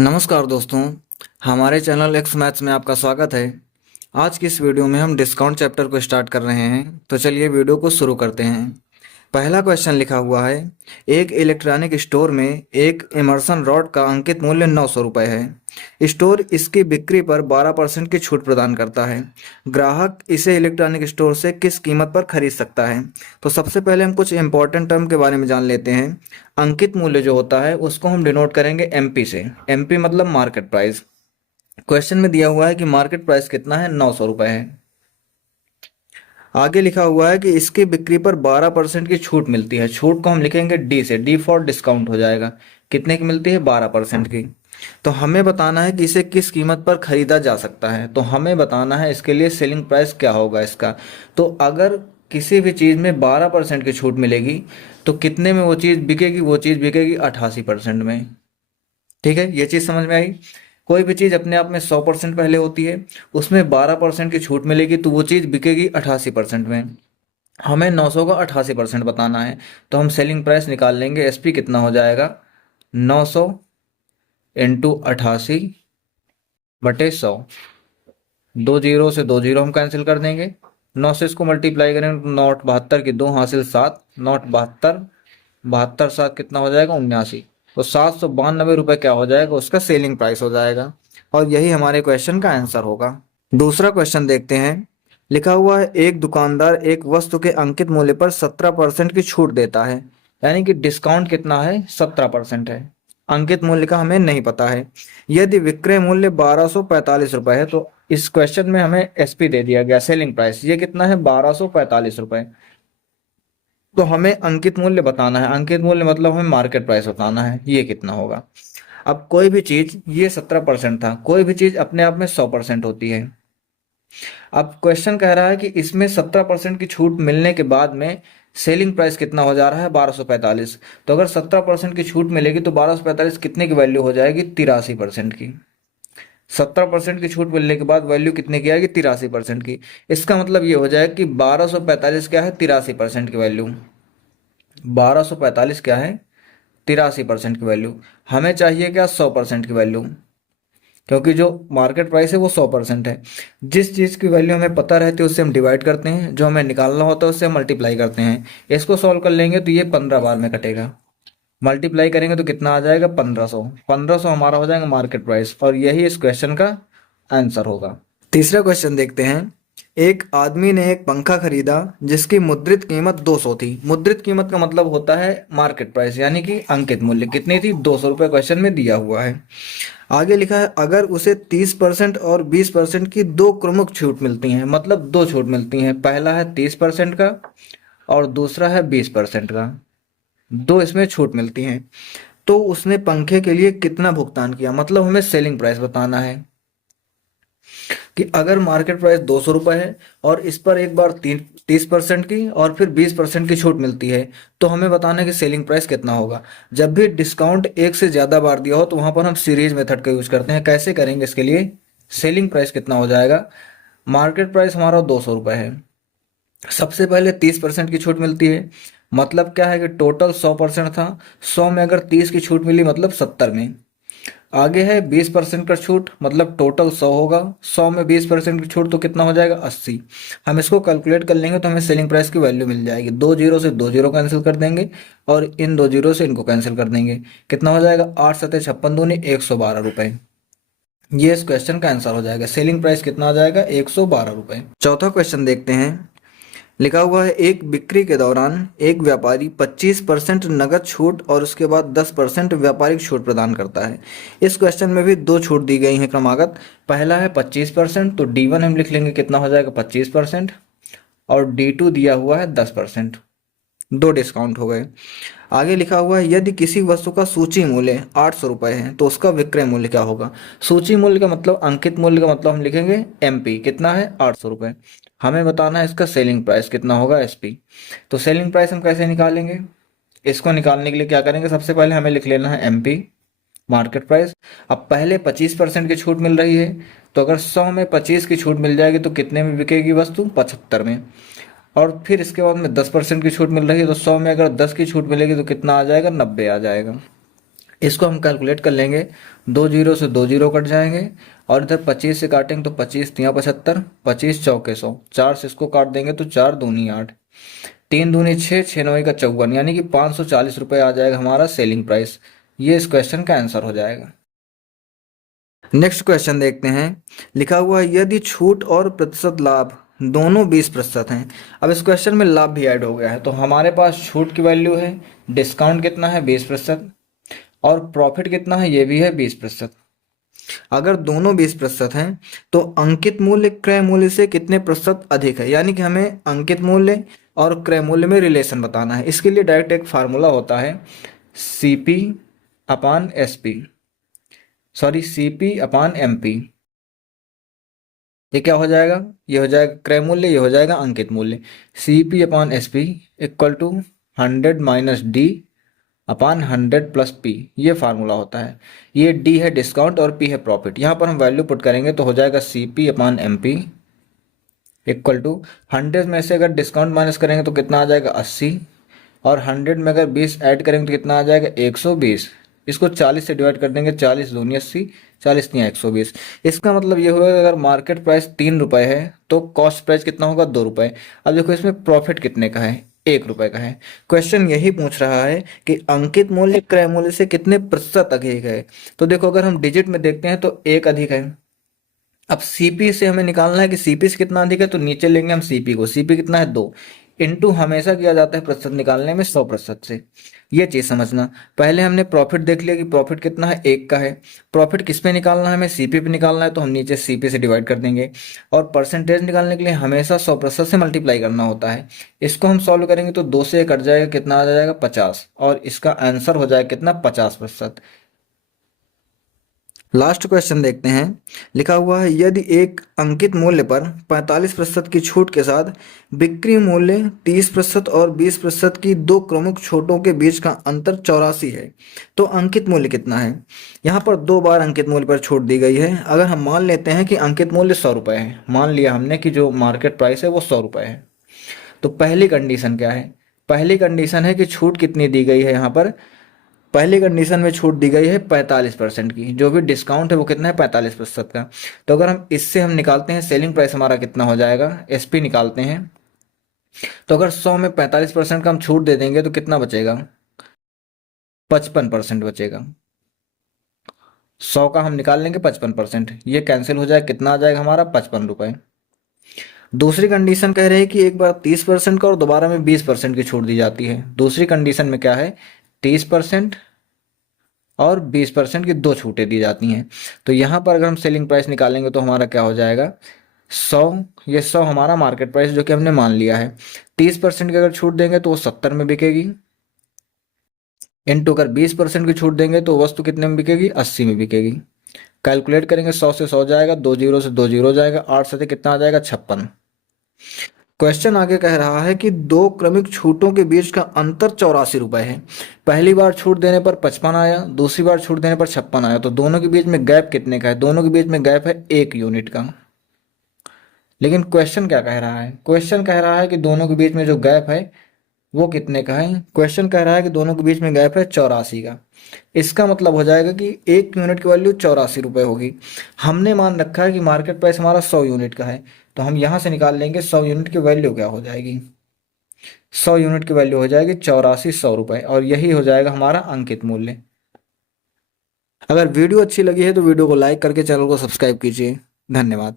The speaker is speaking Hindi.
नमस्कार दोस्तों, हमारे चैनल एक्स मैथ्स में आपका स्वागत है। आज की इस वीडियो में हम डिस्काउंट चैप्टर को स्टार्ट कर रहे हैं, तो चलिए वीडियो को शुरू करते हैं। पहला क्वेश्चन लिखा हुआ है, एक इलेक्ट्रॉनिक स्टोर में एक इमर्सन रॉड का अंकित मूल्य 900 रुपये है। स्टोर इसकी बिक्री पर 12% की छूट प्रदान करता है। ग्राहक इसे इलेक्ट्रॉनिक स्टोर से किस कीमत पर खरीद सकता है? तो सबसे पहले हम कुछ इंपॉर्टेंट टर्म के बारे में जान लेते हैं। अंकित मूल्य जो होता है उसको हम डिनोट करेंगे एमपी से। एमपी मतलब मार्केट प्राइस। क्वेश्चन में दिया हुआ है कि मार्केट प्राइस कितना है, 900 रुपये है। आगे लिखा हुआ है कि इसकी बिक्री पर 12% की छूट मिलती है। छूट को हम लिखेंगे डी से, डी फॉर डिस्काउंट हो जाएगा। कितने की मिलती है? 12% की। तो हमें बताना है कि इसे किस कीमत पर खरीदा जा सकता है। तो हमें बताना है इसके लिए सेलिंग प्राइस क्या होगा इसका। तो अगर किसी भी चीज़ में 12% की छूट मिलेगी तो कितने में वो चीज़ बिकेगी? वो चीज़ बिकेगी 88% में। ठीक है, ये चीज़ समझ में आई। कोई भी चीज़ अपने आप में 100% पहले होती है, उसमें 12% की छूट मिलेगी तो वो चीज़ बिकेगी 88% में। हमें 900 का 88% बताना है, तो हम सेलिंग प्राइस निकाल लेंगे। एसपी कितना हो जाएगा? 900 इंटू 88/100। दो जीरो से दो जीरो हम कैंसिल कर देंगे। 9 से इसको मल्टीप्लाई करेंगे तो 9 72 की 2 हासिल 7, 9 72, 72 7 कितना हो जाएगा? 79। तो 792 रुपये क्या हो जाएगा? उसका सेलिंग प्राइस हो जाएगा। और यही हमारे क्वेश्चन का आंसर होगा। दूसरा क्वेश्चन देखते हैं। लिखा हुआ है, एक दुकानदार एक वस्तु के अंकित मूल्य पर 17% की छूट देता है। यानी कि डिस्काउंट कितना है? 17% है। अंकित मूल्य का हमें नहीं पता है। यदि विक्रय मूल्य 1245 रुपये है तो इस क्वेश्चन में हमें एसपी दे दिया गया, सेलिंग प्राइस। ये कितना है? 1245 रुपये। तो हमें अंकित मूल्य बताना है। अंकित मूल्य मतलब हमें मार्केट प्राइस बताना है, ये कितना होगा। अब कोई भी चीज, ये 17% था, कोई भी चीज अपने आप में 100% होती है। अब क्वेश्चन कह रहा है कि इसमें 17% की छूट मिलने के बाद में सेलिंग प्राइस कितना हो जा रहा है? 1245। तो अगर 17% की छूट मिलेगी तो 1245 कितने की वैल्यू हो जाएगी? 83% की। 17% की छूट मिलने के बाद वैल्यू कितने की आएगी? 83% की। इसका मतलब ये हो जाएगा कि 1245 क्या है? 83% की वैल्यू। 1245 क्या है? 83% की वैल्यू। हमें चाहिए क्या? 100% की वैल्यू, क्योंकि जो मार्केट प्राइस है वो 100% है। जिस चीज़ की वैल्यू हमें पता रहती है उससे हम डिवाइड करते हैं, जो हमें निकालना होता है उससे हम मल्टीप्लाई करते हैं। इसको सॉल्व कर लेंगे तो ये 15 बार में कटेगा। मल्टीप्लाई करेंगे तो कितना आ जाएगा? 1500। 1500 हमारा हो जाएगा मार्केट प्राइस, और यही इस क्वेश्चन का आंसर होगा। तीसरा क्वेश्चन देखते हैं। एक आदमी ने एक पंखा खरीदा जिसकी मुद्रित कीमत 200 थी। मुद्रित कीमत का मतलब होता है मार्केट प्राइस, यानी कि अंकित मूल्य। कितनी थी? 200 रुपये क्वेश्चन में दिया हुआ है। आगे लिखा है, अगर उसे 30% और 20% की दो प्रमुख छूट मिलती हैं। मतलब दो छूट मिलती हैं, पहला है 30% का और दूसरा है 20% का। दो इसमें छूट मिलती हैं। तो उसने पंखे के लिए कितना भुगतान किया? मतलब हमें सेलिंग प्राइस बताना है कि अगर मार्केट प्राइस 200 रुपये है और इस पर एक बार 30% की और फिर 20% की छूट मिलती है, तो हमें बताना है कि सेलिंग प्राइस कितना होगा। जब भी डिस्काउंट एक से ज़्यादा बार दिया हो तो वहां पर हम सीरीज मेथड का यूज करते हैं। कैसे करेंगे इसके लिए? सेलिंग प्राइस कितना हो जाएगा? मार्केट प्राइस हमारा 200 रुपये है, सबसे पहले 30% की छूट मिलती है। मतलब क्या है कि टोटल 100% था, 100 में अगर 30 की छूट मिली मतलब 70 में। आगे है 20% का छूट, मतलब टोटल 100 होगा, 100 में 20% की छूट तो कितना हो जाएगा? 80। हम इसको कैलकुलेट कर लेंगे तो हमें सेलिंग प्राइस की वैल्यू मिल जाएगी। दो जीरो से दो जीरो कैंसिल कर देंगे और इन दो जीरो से इनको कैंसिल कर देंगे। कितना हो जाएगा? 8 सत्ते 56 दूनी 112 रुपये। ये इस क्वेश्चन का आंसर हो जाएगा। सेलिंग प्राइस कितना आ जाएगा? 112 रुपये। चौथा क्वेश्चन देखते हैं। लिखा हुआ है, एक बिक्री के दौरान एक व्यापारी 25% नगद छूट और उसके बाद 10% व्यापारिक छूट प्रदान करता है। इस क्वेश्चन में भी दो छूट दी गई हैं क्रमागत। पहला है 25%, तो D1 हम लिख लेंगे, कितना हो जाएगा? 25%। और D2 दिया हुआ है 10%। दो डिस्काउंट हो गए। आगे लिखा हुआ है, यदि किसी वस्तु का सूची मूल्य 800 रुपये है तो उसका विक्रय मूल्य क्या होगा? सूची मूल्य का मतलब, अंकित मूल्य का मतलब हम लिखेंगे एमपी। कितना है? 800 रुपये। हमें बताना है इसका सेलिंग प्राइस कितना होगा? एसपी। तो सेलिंग प्राइस हम कैसे निकालेंगे? इसको निकालने के लिए क्या करेंगे? सबसे पहले हमें लिख लेना है एमपी, मार्केट प्राइस। अब पहले 25% की छूट मिल रही है, तो अगर 100 में 25 की छूट मिल जाएगी तो कितने में बिकेगी वस्तु? 75 में। और फिर इसके बाद में 10% की छूट मिल रही है, तो 100 में अगर 10 की छूट मिलेगी तो कितना आ जाएगा? 90 आ जाएगा। इसको हम कैलकुलेट कर लेंगे, 2 जीरो से 2 जीरो कट जाएंगे और इधर 25 से काटेंगे तो 25 तियाँ 75, 25 चौके 100, 4 से इसको काट देंगे तो 4 दूनी 8, 3 दूनी 6, 6 नौ का 54, यानी कि 540 रुपये आ जाएगा हमारा सेलिंग प्राइस। ये इस क्वेश्चन का आंसर हो जाएगा। नेक्स्ट क्वेश्चन देखते हैं। लिखा हुआ है यदि छूट और प्रतिशत लाभ दोनों 20% हैं। अब इस क्वेश्चन में लाभ भी ऐड हो गया है, तो हमारे पास छूट की वैल्यू है, डिस्काउंट कितना है 20%, और प्रॉफिट कितना है ये भी है 20%। अगर दोनों 20% हैं तो अंकित मूल्य क्रय मूल्य से कितने प्रतिशत अधिक है, यानी कि हमें अंकित मूल्य और क्रय मूल्य में रिलेशन बताना है। इसके लिए डायरेक्ट एक फार्मूला होता है CP upon SP, sorry CP अपान एमपी। ये क्या हो जाएगा, ये हो जाएगा क्रय मूल्य, ये हो जाएगा अंकित मूल्य। CP upon SP equal to 100 minus D upon 100 plus P, ये फार्मूला होता है। ये डी है डिस्काउंट और पी है प्रॉफिट। यहाँ पर हम वैल्यू पुट करेंगे तो हो जाएगा C P upon M P equal to 100 में से अगर डिस्काउंट माइनस करेंगे तो कितना आ जाएगा 80, और 100 में अगर 20 ऐड करेंगे तो कितना आ जाएगा 120। इसको 40 से डिवाइड कर देंगे, 40 दूनी 80, 40 नहीं 120। इसका मतलब ये होगा अगर मार्केट प्राइस 3 रुपये है तो कॉस्ट प्राइस कितना होगा 2 रुपये। अब देखो इसमें प्रॉफिट कितने का है, 1 रुपये का है। क्वेश्चन यही पूछ रहा है कि अंकित मूल्य क्रय मूल्य से कितने प्रतिशत अधिक है। तो देखो अगर हम डिजिट में देखते हैं तो 1 अधिक है। अब सीपी से हमें निकालना है कि सीपी से कितना अधिक है, तो नीचे लेंगे हम सीपी को, सीपी कितना है 2, इनटू हमेशा किया जाता है प्रतिशत निकालने में 100% से। ये चीज समझना। पहले हमने प्रॉफिट देख लिया कि प्रॉफिट कितना है 1 का है। प्रॉफिट किस पे निकालना है, हमें सीपी पे निकालना है, तो हम नीचे सीपी से डिवाइड कर देंगे। और परसेंटेज निकालने के लिए हमेशा 100% से मल्टीप्लाई करना होता है। इसको हम सॉल्व करेंगे तो 2 से कट जाएगा, कितना आ जाएगा 50, और इसका आंसर हो जाएगा कितना 50%। लास्ट क्वेश्चन देखते हैं। लिखा हुआ है यदि एक अंकित मूल्य पर 45% की छूट के साथ बिक्री मूल्य 30% और 20% की दो प्रमुख छूटों के बीच का अंतर 84 है तो अंकित मूल्य कितना है। यहाँ पर 2 बार अंकित मूल्य पर छूट दी गई है। अगर हम मान लेते हैं कि अंकित मूल्य 100 रुपये है, मान लिया हमने कि जो मार्केट प्राइस है वो 100 रुपये है, तो पहली कंडीशन क्या है, पहली कंडीशन है कि छूट कितनी दी गई है। यहाँ पर पहली कंडीशन में छूट दी गई है 45% की, जो भी डिस्काउंट है वो कितना है 45% का। तो अगर हम इससे हम निकालते हैं सेलिंग प्राइस हमारा कितना हो जाएगा, एसपी निकालते हैं, तो अगर 100 में 45% का हम छूट दे देंगे तो कितना बचेगा, 55% बचेगा। 100 का हम निकाल लेंगे 55%, ये कैंसिल हो जाए, कितना आ जाएगा हमारा 55 रुपये। दूसरी कंडीशन कह रहे हैं कि एक बार 30% का और दोबारा में 20% की छूट दी जाती है। दूसरी कंडीशन में क्या है, 30% और 20% की 2 छूटें दी जाती हैं। तो यहाँ पर अगर हम सेलिंग प्राइस निकालेंगे तो हमारा क्या हो जाएगा 100, ये 100 हमारा मार्केट प्राइस जो कि हमने मान लिया है। 30% की अगर छूट देंगे तो वो 70 में बिकेगी, इनटू अगर 20% की छूट देंगे तो वस्तु कितने में बिकेगी 80 में बिकेगी। कैलकुलेट करेंगे 100 से 100 जाएगा, 2 जीरो से 2 जीरो जाएगा, 8 से कितना आ जाएगा 56। क्वेश्चन आगे कह रहा है कि दो क्रमिक छूटों के बीच का अंतर 84 रुपये है। पहली बार छूट देने पर 55 आया, दूसरी बार छूट देने पर 56 आया, तो दोनों के बीच में गैप कितने का है, दोनों के बीच में गैप है 1 यूनिट का। लेकिन क्वेश्चन क्या कह रहा है, क्वेश्चन कह रहा है कि दोनों के बीच में जो गैप है वो कितने का है। क्वेश्चन कह रहा है कि दोनों के बीच में गैप है 84 का। इसका मतलब हो जाएगा कि 1 यूनिट की वैल्यू 84 रुपये होगी। हमने मान रखा है कि मार्केट प्राइस हमारा 100 यूनिट का है, तो हम यहाँ से निकाल लेंगे 100 यूनिट की वैल्यू क्या हो जाएगी, 100 यूनिट की वैल्यू हो जाएगी 84 100 रुपये, और यही हो जाएगा हमारा अंकित मूल्य। अगर वीडियो अच्छी लगी है तो वीडियो को लाइक करके चैनल को सब्सक्राइब कीजिए। धन्यवाद।